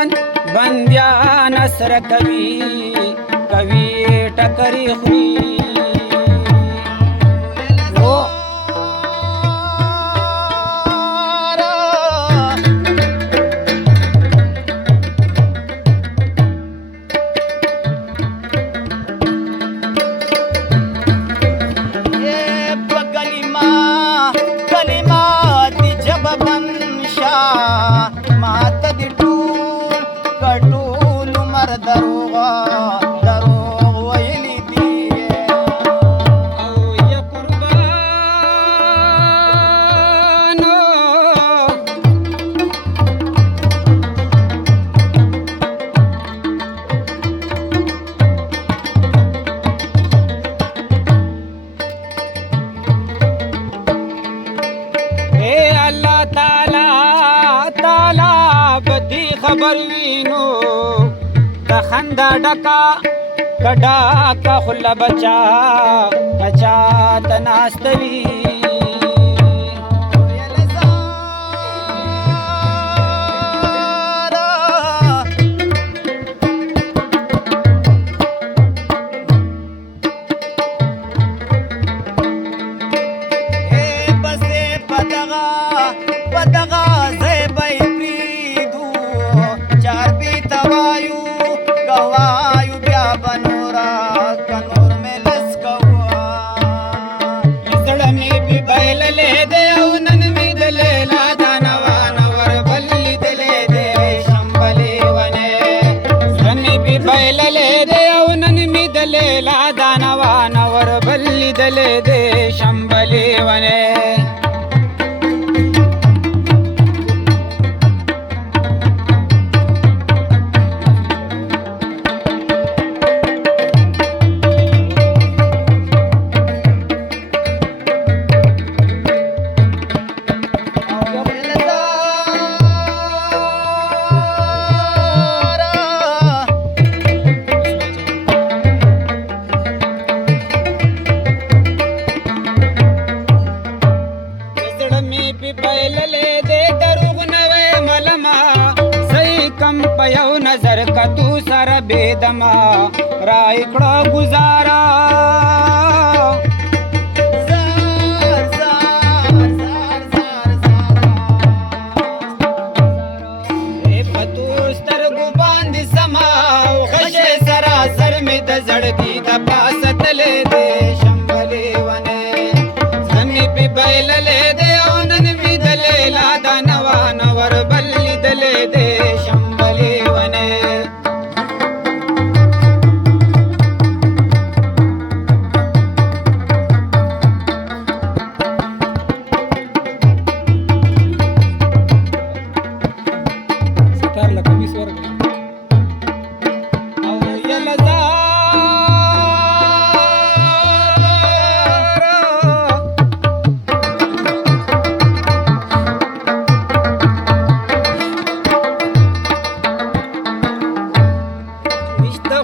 ځان بندیان سره کوي کوي ټکرې خوري خبر وینو د خندا ډکا کډا کا خل بچا بچا تناستوي دلې دې شمبلې ونه یو نظر کتو سره بيدما را اکړه گزارا زار زار زار زار زار اے پتو سترګو باندې سما خشه سراسر می د زړګي د پاستلې دې شمبلې ونه زمي په بیللې دې اونن می دلې لا دانوا نور بل دلې دې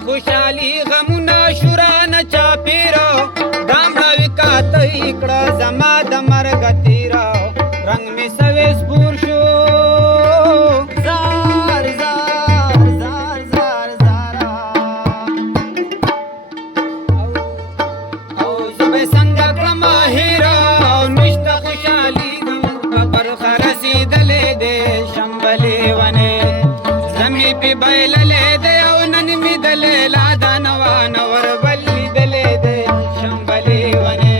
خوشحالی غمونه شورانه چاپیرو دامړه وکاته اکړه زما د مرګ تیرا رنگ می سوي سپور شو زار زار زار زار زارا او زبه څنګه کړم هیرا نشته خوشحالی غم پر خرسي دلې دې شمبلې ونه زمي په بیللې دې لا دانوا نور بلی دلې دې شمبلې ونه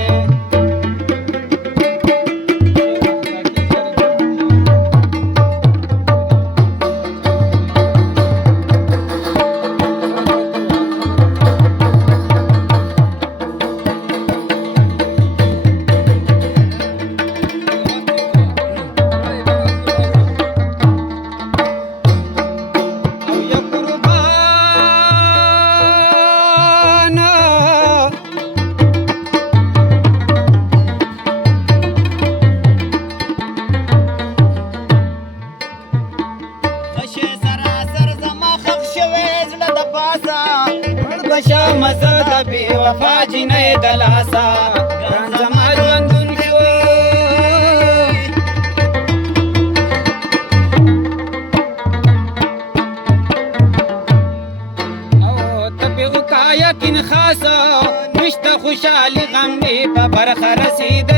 مزه د بې وفا جینۍ د لاسه ګران زما ژوندون شو خوشحالي غم می په برخه رسیدلې